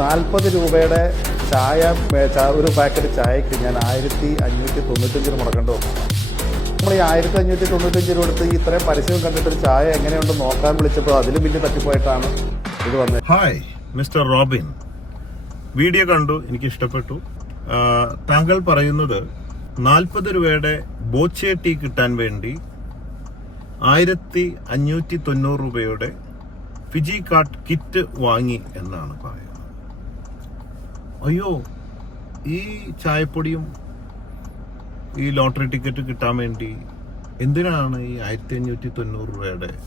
നാൽപ്പത് രൂപയുടെ ചായ ഒരു പാക്കറ്റ് ചായക്ക് ഞാൻ ആയിരത്തി അഞ്ഞൂറ്റി തൊണ്ണൂറ്റഞ്ചിന് മുടക്കേണ്ടി? വന്നു നമ്മൾ ഈ ആയിരത്തി അഞ്ഞൂറ്റി തൊണ്ണൂറ്റഞ്ച് രൂപ എടുത്ത് ഇത്രയും പരസ്യം കണ്ടിട്ട് ചായ എങ്ങനെയുണ്ട് നോക്കാൻ വിളിച്ചപ്പോൾ അതിലും വലിയ തട്ടിപ്പോയിട്ടാണ് ഇത് വന്നത്. ഹായ് മിസ്റ്റർ റോബിൻ വീഡിയോ കണ്ടു എനിക്ക് ഇഷ്ടപ്പെട്ടു. താങ്കൾ പറയുന്നത് നാൽപ്പത് രൂപയുടെ ബോച്ചെ ടീ കിട്ടാൻ വേണ്ടി ആയിരത്തി അഞ്ഞൂറ്റി തൊണ്ണൂറ് രൂപയുടെ ഫിജി കാർട്ട് കിറ്റ് വാങ്ങി എന്നാണ് പറയുന്നത്. അയ്യോ ഈ ചായപ്പൊടിയും ഈ ലോട്ടറി ടിക്കറ്റ് കിട്ടാൻ വേണ്ടി എന്തിനാണ് ഈ ആയിരത്തി അഞ്ഞൂറ്റി തൊണ്ണൂറ് രൂപയുടെ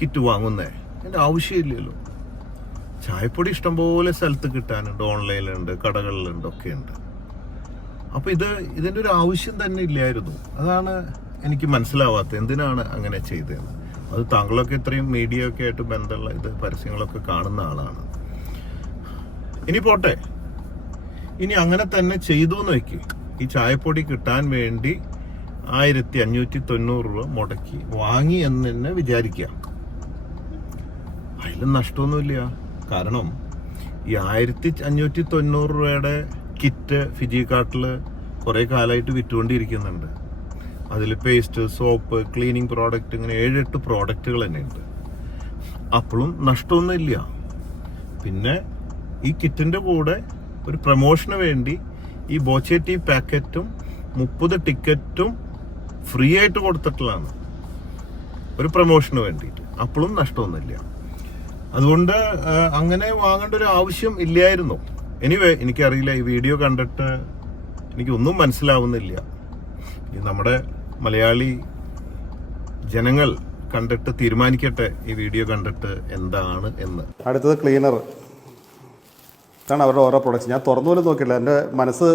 കിറ്റ് വാങ്ങുന്നത് എന്റെ ആവശ്യമില്ലല്ലോ. ചായപ്പൊടി ഇഷ്ടംപോലെ സ്ഥലത്ത് കിട്ടാനുണ്ട് ഓൺലൈനിലുണ്ട് കടകളിലുണ്ട് ഒക്കെയുണ്ട്. ഉണ്ട് അപ്പൊ ഇത് ഇതിന്റെ ഒരു ആവശ്യം തന്നെ ഇല്ലായിരുന്നു. അതാണ് എനിക്ക് മനസ്സിലാവാത്തത്. എന്തിനാണ് അങ്ങനെ ചെയ്തതെന്ന്? അത് താങ്കളൊക്കെ ഇത്രയും മീഡിയ ഒക്കെ ആയിട്ട് ബന്ധമുള്ള ഇത് പരസ്യങ്ങളൊക്കെ കാണുന്ന ആളാണ്. ഇനി പോട്ടെ. ഇനി അങ്ങനെ തന്നെ ചെയ്തു എന്ന് ഈ ചായപ്പൊടി കിട്ടാൻ വേണ്ടി ആയിരത്തി അഞ്ഞൂറ്റി തൊണ്ണൂറ് രൂപ മുടക്കി. വാങ്ങി എന്ന് തന്നെ വിചാരിക്കുക അതിലും നഷ്ടമൊന്നുമില്ല. കാരണം ഈ ആയിരത്തി അഞ്ഞൂറ്റി തൊണ്ണൂറ് രൂപയുടെ കിറ്റ് ഫിജി കാട്ടിൽ കുറെ കാലമായിട്ട് വിറ്റുകൊണ്ടിരിക്കുന്നുണ്ട്. അതിൽ പേസ്റ്റ് സോപ്പ് ക്ലീനിങ് പ്രോഡക്റ്റ് ഇങ്ങനെ ഏഴെട്ട് പ്രോഡക്റ്റുകൾ തന്നെ ഉണ്ട് അപ്പോഴും നഷ്ടമൊന്നുമില്ല. പിന്നെ ഈ കിറ്റിന്റെ കൂടെ ഒരു പ്രമോഷന് വേണ്ടി ഈ ബോച്ചെ ടീ പാക്കറ്റും മുപ്പത് ടിക്കറ്റും ഫ്രീ ആയിട്ട് കൊടുത്തിട്ടുള്ളതാണ്. ഒരു പ്രമോഷന് വേണ്ടിയിട്ട്. അപ്പോഴും നഷ്ടമൊന്നുമില്ല. അതുകൊണ്ട് അങ്ങനെ വാങ്ങേണ്ട ഒരു ആവശ്യം ഇല്ലായിരുന്നു. എനിവേ എനിക്കറിയില്ല ഈ വീഡിയോ കണ്ടിട്ട് എനിക്കൊന്നും മനസ്സിലാവുന്നില്ല. നമ്മുടെ മലയാളി ജനങ്ങൾ കണ്ടിട്ട് തീരുമാനിക്കട്ടെ ഈ വീഡിയോ കണ്ടിട്ട് എന്താണ് എന്ന്. അടുത്തത് ക്ലീനർ ഇതാണ് അവരുടെ ഓരോ പ്രൊഡക്ട്സ് ഞാൻ തുറന്നു പോലും നോക്കിയില്ല എന്റെ മനസ്സ്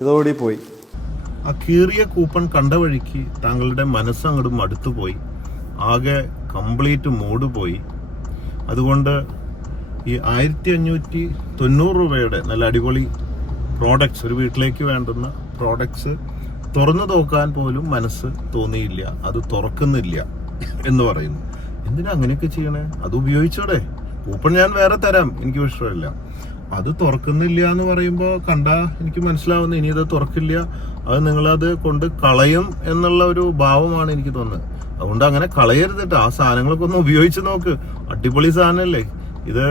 ഇതോടി പോയി. ആ കീറിയ കൂപ്പൺ കണ്ട വഴിക്ക് താങ്കളുടെ മനസ്സ് അങ്ങോട്ട് മടുത്തു പോയി. ആകെ കംപ്ലീറ്റ് മൂഡ് പോയി. അതുകൊണ്ട് ഈ ആയിരത്തി അഞ്ഞൂറ്റി തൊണ്ണൂറ് രൂപയുടെ നല്ല അടിപൊളി പ്രോഡക്ട്സ് ഒരു വീട്ടിലേക്ക് വേണ്ടുന്ന പ്രോഡക്ട്സ് തുറന്നു നോക്കാൻ പോലും മനസ്സ് തോന്നിയില്ല. അത് തുറക്കുന്നില്ല എന്ന് പറയുന്നു. എന്തിനാ അങ്ങനെയൊക്കെ ചെയ്യണേ? അത് ഉപയോഗിച്ചോടെ? കൂപ്പൺ ഞാൻ വേറെ തരാം. എനിക്ക് വിഷയമില്ല അത് തുറക്കുന്നില്ല എന്ന് പറയുമ്പോൾ കണ്ട എനിക്ക് മനസ്സിലാവുന്നു ഇനി ഇത് തുറക്കില്ല. അത് നിങ്ങളത് കൊണ്ട് കളയും എന്നുള്ള ഒരു ഭാവമാണ് എനിക്ക് തോന്നുന്നത്. അതുകൊണ്ട് അങ്ങനെ കളയരുത് കേട്ടോ ആ സാധനങ്ങളൊക്കെ ഒന്ന് ഉപയോഗിച്ച് നോക്ക്. അടിപൊളി സാധനമല്ലേ ഇത്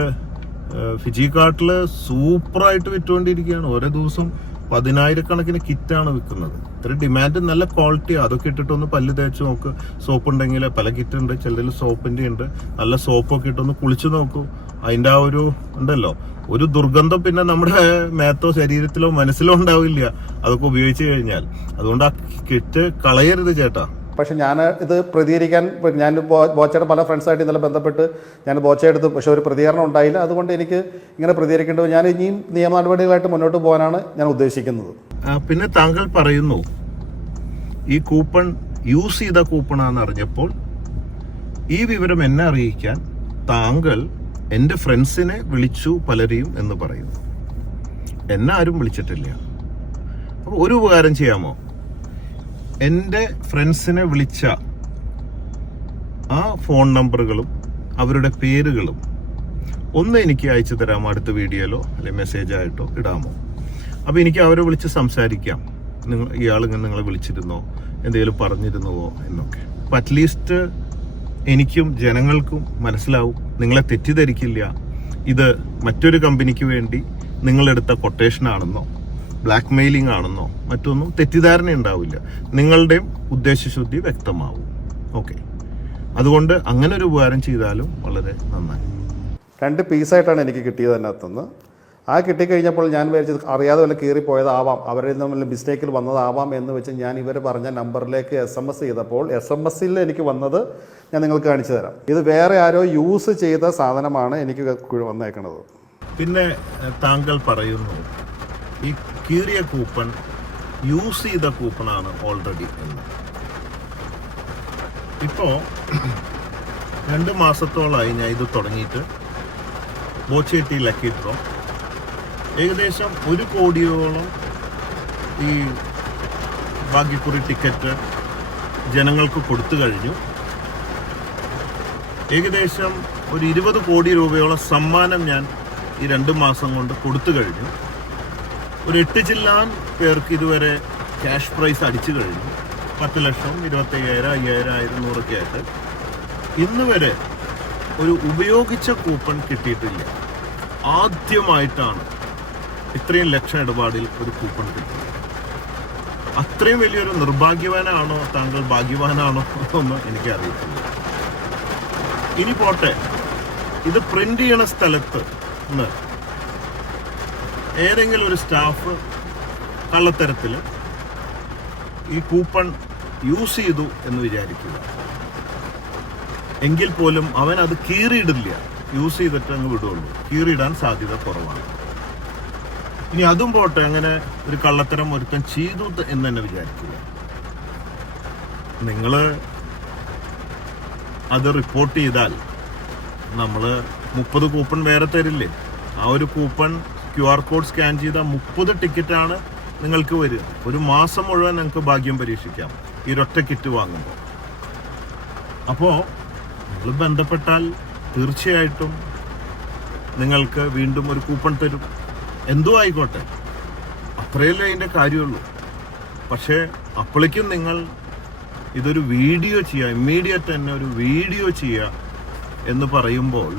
ഫിജി കാട്ടിൽ സൂപ്പറായിട്ട് വിറ്റുകൊണ്ടിരിക്കുകയാണ്. ഓരോ ദിവസം പതിനായിരക്കണക്കിന് കിറ്റാണ് വിൽക്കുന്നത്. ഇത്ര ഡിമാൻഡ് നല്ല ക്വാളിറ്റി അതൊക്കെ ഇട്ടിട്ടൊന്ന് പല്ല് തേച്ച് നോക്ക്. സോപ്പ് ഉണ്ടെങ്കിൽ പല കിറ്റ് ഉണ്ട് ചിലതിൽ സോപ്പിന്റെ ഉണ്ട്. നല്ല സോപ്പൊക്കെ ഇട്ടൊന്ന് കുളിച്ച് നോക്കൂ. അതിന്റെ ആ ഒരു ഉണ്ടല്ലോ. ഒരു ദുർഗന്ധം പിന്നെ നമ്മുടെ മേത്തോ ശരീരത്തിലോ മനസ്സിലോ ഉണ്ടാവില്ല. അതൊക്കെ ഉപയോഗിച്ച് കഴിഞ്ഞാൽ. അതുകൊണ്ട് ആ കിറ്റ് കളയരുത് ചേട്ടാ. പക്ഷെ ഞാൻ ഇത് പ്രതികരിക്കാൻ ഞാൻ ബോച്ചയുടെ പല ഫ്രണ്ട്സായിട്ട് ഇന്നലെ ബന്ധപ്പെട്ട് ഞാൻ ബോച്ച എടുത്ത് പക്ഷെ ഒരു പ്രതികരണം ഉണ്ടായില്ല. അതുകൊണ്ട് എനിക്ക് ഇങ്ങനെ പ്രതികരിക്കേണ്ടത് ഞാൻ ഇനിയും നിയമ നടപടികളായിട്ട് മുന്നോട്ട് പോകാനാണ് ഞാൻ ഉദ്ദേശിക്കുന്നത്. പിന്നെ താങ്കൾ പറയുന്നു ഈ കൂപ്പൺ യൂസ് ചെയ്ത കൂപ്പണാന്ന് അറിഞ്ഞപ്പോൾ ഈ വിവരം എന്നെ അറിയിക്കാൻ താങ്കൾ എന്റെ ഫ്രണ്ട്സിനെ വിളിച്ചു പലരെയും എന്ന് പറയുന്നു. എന്നെ ആരും വിളിച്ചിട്ടില്ല. അപ്പോൾ ഒരു ഉപകാരം ചെയ്യാമോ? എന്റെ ഫ്രണ്ട്സിനെ വിളിച്ച ആ ഫോൺ നമ്പറുകളും അവരുടെ പേരുകളും ഒന്ന് എനിക്ക് അയച്ചു തരാമോ? അടുത്ത വീഡിയോയിലോ അല്ലെങ്കിൽ മെസ്സേജ് ആയിട്ടോ ഇടാമോ? അപ്പോൾ എനിക്ക് അവരെ വിളിച്ച് സംസാരിക്കാം. നിങ്ങൾ ഇയാൾ ഇങ്ങനെ നിങ്ങളെ വിളിച്ചിരുന്നോ? എന്തെങ്കിലും പറഞ്ഞിരുന്നുവോ എന്നൊക്കെ. അപ്പം അറ്റ്ലീസ്റ്റ് എനിക്കും ജനങ്ങൾക്കും മനസ്സിലാവും നിങ്ങളെ തെറ്റിദ്ധരിക്കില്ല. ഇത് മറ്റൊരു കമ്പനിക്ക് വേണ്ടി നിങ്ങളെടുത്ത കൊട്ടേഷൻ ആണെന്നോ ബ്ലാക്ക് മെയിലിംഗ് ആണെന്നോ മറ്റൊന്നും തെറ്റിദ്ധാരണ ഉണ്ടാവില്ല. നിങ്ങളുടെയും ഉദ്ദേശശുദ്ധി വ്യക്തമാവും. ഓക്കെ അതുകൊണ്ട് അങ്ങനെ ഒരു ഉപകാരം ചെയ്താലും വളരെ നന്നായി. രണ്ട് പീസായിട്ടാണ് എനിക്ക് കിട്ടിയത് അതിനകത്തുനിന്ന്. ആ കിട്ടിക്കഴിഞ്ഞപ്പോൾ ഞാൻ വിചാരിച്ചത് അറിയാതെ വല്ല കീറിപ്പോയതാവാം അവരിൽ നിന്നും വല്ല മിസ്റ്റേക്കിൽ വന്നതാവാം എന്ന് വെച്ച് ഞാൻ ഇവർ പറഞ്ഞ നമ്പറിലേക്ക് എസ് എം എസ് ചെയ്തപ്പോൾ എസ് എം എസ്സിൽ എനിക്ക് വന്നത് ഞാൻ നിങ്ങൾക്ക് കാണിച്ചു തരാം. ഇത് വേറെ ആരോ യൂസ് ചെയ്ത സാധനമാണ് എനിക്ക് വന്നേക്കുന്നത് പിന്നെ താങ്കൾ പറയുന്നു ഈ കീറിയ കൂപ്പൺ യൂസ് ചെയ്ത കൂപ്പണാണ് ഓൾറെഡി എന്ന്. ഇപ്പോ രണ്ട് മാസത്തോളമായി ഞാൻ ഇത് തുടങ്ങിയിട്ട് ബോച്ചേട്ടി ലക്കി ഏകദേശം ഒരു കോടിയോളം ഈ ഭാഗ്യക്കുറി ടിക്കറ്റ് ജനങ്ങൾക്ക് കൊടുത്തു കഴിഞ്ഞു. ഏകദേശം ഒരു ഇരുപത് കോടി രൂപയോളം സമ്മാനം ഞാൻ ഈ രണ്ട് മാസം കൊണ്ട് കൊടുത്തു കഴിഞ്ഞു. ഒരു എട്ട് ചില്ലാൻ പേർക്ക് ഇതുവരെ ക്യാഷ് പ്രൈസ് അടിച്ചു കഴിഞ്ഞു. പത്ത് ലക്ഷം ഇരുപത്തയ്യായിരം അയ്യായിരം ആയിരം നൂറൊക്കെ ആയിട്ട്. ഇന്ന് വരെ ഒരു ഉപയോഗിച്ച കൂപ്പൺ കിട്ടിയിട്ടില്ല. ആദ്യമായിട്ടാണ് ഇത്രയും ലക്ഷം ഇടപാടിൽ ഒരു കൂപ്പൺ കിട്ടും. അത്രയും വലിയൊരു നിർഭാഗ്യവാനാണോ താങ്കൾ ഭാഗ്യവാനാണോ എന്ന് എനിക്ക് അറിയത്തില്ല. ഇനി പോട്ടെ. ഇത് പ്രിന്റ് ചെയ്യണ സ്ഥലത്ത് നിന്ന് ഏതെങ്കിലും ഒരു സ്റ്റാഫ് കള്ളത്തരത്തിൽ ഈ കൂപ്പൺ യൂസ് ചെയ്തു എന്ന് വിചാരിക്കുക. എങ്കിൽ പോലും അവൻ അത് കീറിയിടില്ല. യൂസ് ചെയ്തിട്ട് അങ്ങ് വിടുള്ളൂ. കീറിയിടാൻ സാധ്യത കുറവാണ്. ഇനി അതും പോട്ടെ അങ്ങനെ ഒരു കള്ളത്തരം ഒരുത്തൻ ചെയ്തു എന്ന് തന്നെ വിചാരിക്കുക നിങ്ങൾ അത് റിപ്പോർട്ട് ചെയ്താൽ നമ്മൾ മുപ്പത് കൂപ്പൺ വേറെ തരില്ലേ? ആ ഒരു coupon Q R code scan ചെയ്ത മുപ്പത് ടിക്കറ്റാണ് നിങ്ങൾക്ക് വരിക. ഒരു മാസം മുഴുവൻ നിങ്ങൾക്ക് ഭാഗ്യം പരീക്ഷിക്കാം. ഈ ഒരൊറ്റ കിറ്റ് വാങ്ങുമ്പോൾ. അപ്പോൾ നിങ്ങൾ ബന്ധപ്പെട്ടാൽ തീർച്ചയായിട്ടും നിങ്ങൾക്ക് വീണ്ടും ഒരു കൂപ്പൺ തരും. എന്തോ ആയിക്കോട്ടെ. അത്രയല്ലേ അതിന്റെ കാര്യമുള്ളൂ. പക്ഷേ അപ്പോഴേക്കും നിങ്ങൾ ഇതൊരു വീഡിയോ ചെയ്യുക ഇമ്മീഡിയറ്റ് തന്നെ ഒരു വീഡിയോ ചെയ്യുക എന്ന് പറയുമ്പോൾ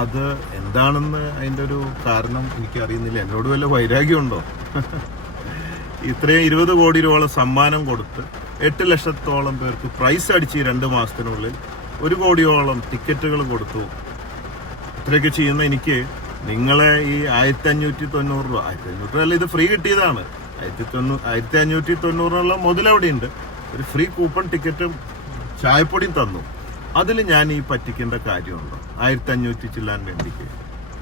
അത് എന്താണെന്ന് അതിന്റെ ഒരു കാരണം എനിക്ക് അറിയുന്നില്ല എന്നോട് വല്ല വൈരാഗ്യമുണ്ടോ? ഇത്രയും ഇരുപത് കോടി രൂപയോളം സമ്മാനം കൊടുത്ത് എട്ട് ലക്ഷത്തോളം പേർക്ക് പ്രൈസ് അടിച്ച് രണ്ട് മാസത്തിനുള്ളിൽ ഒരു കോടിയോളം ടിക്കറ്റുകൾ കൊടുത്തു. ഇത്രയൊക്കെ ചെയ്യുന്ന എനിക്ക് നിങ്ങളെ ഈ ആയിരത്തി അഞ്ഞൂറ്റി തൊണ്ണൂറ് രൂപ ആയിരത്തി അഞ്ഞൂറ് രൂപ ഇത് ഫ്രീ കിട്ടിയതാണ്. ആയിരത്തി തൊണ്ണൂ ആയിരത്തി അഞ്ഞൂറ്റി തൊണ്ണൂറിനുള്ള മുതലവിടെയുണ്ട് ഒരു ഫ്രീ കൂപ്പൺ ടിക്കറ്റും ചായപ്പൊടിയും തന്നു. അതിൽ ഞാൻ ഈ പറ്റിക്കേണ്ട കാര്യമുണ്ടോ? ആയിരത്തി അഞ്ഞൂറ്റി ചില്ലാൻ വേണ്ടിക്ക്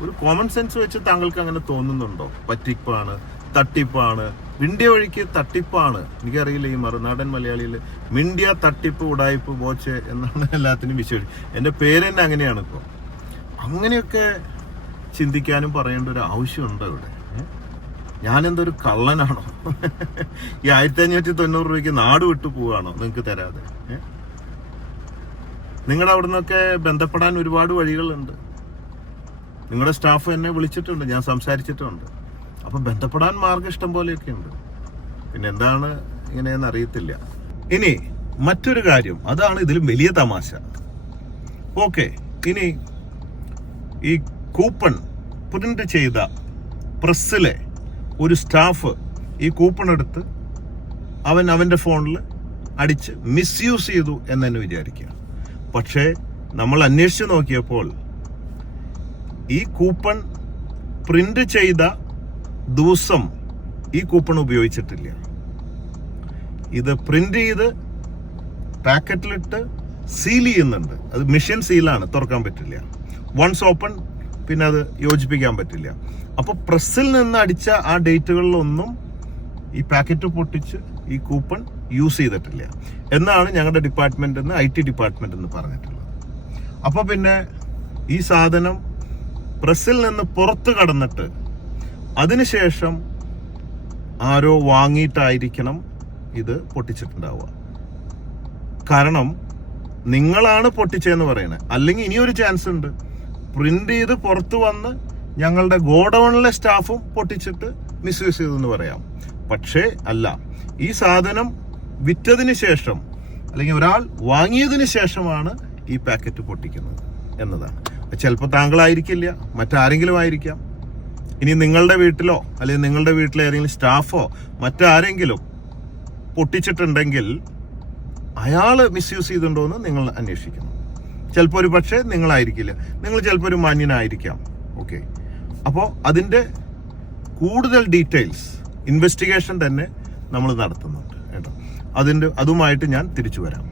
ഒരു കോമൺ സെൻസ് വെച്ച് താങ്കൾക്ക് അങ്ങനെ തോന്നുന്നുണ്ടോ? പറ്റിപ്പാണ് തട്ടിപ്പാണ് മിണ്ടിയ വഴിക്ക് തട്ടിപ്പാണ്. എനിക്കറിയില്ല ഈ മറുനാടൻ മലയാളിയിൽ മിണ്ടിയ തട്ടിപ്പ് ഉടായ്പ് ബോച്ച് എന്നാണ് എല്ലാത്തിനും വിശേഷം എന്റെ പേര് തന്നെ അങ്ങനെയാണ് ഇപ്പോൾ അങ്ങനെയൊക്കെ ചിന്തിക്കാനും പറയേണ്ട ഒരു ആവശ്യമുണ്ടോ ഇവിടെ? ഞാനെന്തൊരു കള്ളനാണോ? ഈ ആയിരത്തി അഞ്ഞൂറ്റി തൊണ്ണൂറ് രൂപയ്ക്ക് നാട് വിട്ടു പോവാണോ നിങ്ങൾക്ക് തരാതെ? നിങ്ങളുടെ അവിടെ നിന്നൊക്കെ ബന്ധപ്പെടാൻ ഒരുപാട് വഴികളുണ്ട്. നിങ്ങളുടെ സ്റ്റാഫ് എന്നെ വിളിച്ചിട്ടുണ്ട് ഞാൻ സംസാരിച്ചിട്ടുണ്ട്. അപ്പൊ ബന്ധപ്പെടാൻ മാർഗം ഇഷ്ടം പോലെയൊക്കെ ഉണ്ട്. പിന്നെ എന്താണ് ഇങ്ങനെയെന്ന് അറിയത്തില്ല. ഇനി മറ്റൊരു കാര്യം അതാണ് ഇതിലും വലിയ തമാശ. ഓക്കെ ഇനി ഈ കൂപ്പൺ പ്രിന്റ് ചെയ്ത പ്രസ്സിലെ ഒരു സ്റ്റാഫ് ഈ കൂപ്പൺ എടുത്ത് അവൻ അവന്റെ ഫോണിൽ അടിച്ച് മിസ്യൂസ് ചെയ്തു എന്ന് തന്നെ വിചാരിക്കുക. പക്ഷേ നമ്മൾ അന്വേഷിച്ച് നോക്കിയപ്പോൾ ഈ കൂപ്പൺ പ്രിന്റ് ചെയ്ത ദിവസം ഈ കൂപ്പൺ ഉപയോഗിച്ചിട്ടില്ല. ഇത് പ്രിന്റ് ചെയ്ത് പാക്കറ്റിലിട്ട് സീൽ ചെയ്യുന്നുണ്ട്. അത് മെഷീൻ സീലാണ് തുറക്കാൻ പറ്റില്ല. വൺസ് ഓപ്പൺ പിന്നെ അത് യോജിപ്പിക്കാൻ പറ്റില്ല. അപ്പോൾ പ്രസ്സിൽ നിന്ന് അടിച്ച ആ ഡേറ്റുകളിലൊന്നും ഈ പാക്കറ്റ് പൊട്ടിച്ച് ഈ കൂപ്പൺ യൂസ് ചെയ്തിട്ടില്ല. എന്നാണ് ഞങ്ങളുടെ ഡിപ്പാർട്ട്മെന്റ് എന്ന് ഐ ടി ഡിപ്പാർട്ട്മെന്റ് എന്ന് പറഞ്ഞിട്ടുള്ളത്. അപ്പോൾ പിന്നെ ഈ സാധനം പ്രസ്സിൽ നിന്ന് പുറത്ത് കടന്നിട്ട് അതിനുശേഷം ആരോ വാങ്ങിയിട്ടായിരിക്കണം ഇത് പൊട്ടിച്ചിട്ടുണ്ടാവുക. കാരണം നിങ്ങളാണ് പൊട്ടിച്ചതെന്ന് പറയണേ. അല്ലെങ്കിൽ ഇനിയൊരു ചാൻസ് ഉണ്ട്. പ്രിന്റ് ചെയ്ത് പുറത്ത് വന്ന് ഞങ്ങളുടെ ഗോഡൌണിലെ സ്റ്റാഫും പൊട്ടിച്ചിട്ട് മിസ്യൂസ് ചെയ്തെന്ന് പറയാം. പക്ഷേ അല്ല. ഈ സാധനം വിറ്റതിന് ശേഷം അല്ലെങ്കിൽ ഒരാൾ വാങ്ങിയതിന് ശേഷമാണ് ഈ പാക്കറ്റ് പൊട്ടിക്കുന്നത് എന്നതാണ്. ചിലപ്പോൾ താങ്കളായിരിക്കില്ല മറ്റാരെങ്കിലും ആയിരിക്കാം. ഇനി നിങ്ങളുടെ വീട്ടിലോ അല്ലെങ്കിൽ നിങ്ങളുടെ വീട്ടിലെ ഏതെങ്കിലും സ്റ്റാഫോ മറ്റാരെങ്കിലും പൊട്ടിച്ചിട്ടുണ്ടെങ്കിൽ അയാൾ മിസ്യൂസ് ചെയ്തിട്ടുണ്ടോ എന്ന് നിങ്ങൾ അന്വേഷിക്കണം. ചിലപ്പോൾ ഒരു പക്ഷേ നിങ്ങളായിരിക്കില്ല. നിങ്ങൾ ചിലപ്പോൾ ഒരു മാന്യനായിരിക്കാം. ഓക്കെ അപ്പോൾ അതിന്റെ കൂടുതൽ ഡീറ്റെയിൽസ് ഇൻവെസ്റ്റിഗേഷൻ തന്നെ നമ്മൾ നടത്തുന്നുണ്ട് കേട്ടോ. അതിന്റെ അതുമായിട്ട് ഞാൻ തിരിച്ചു വരാം.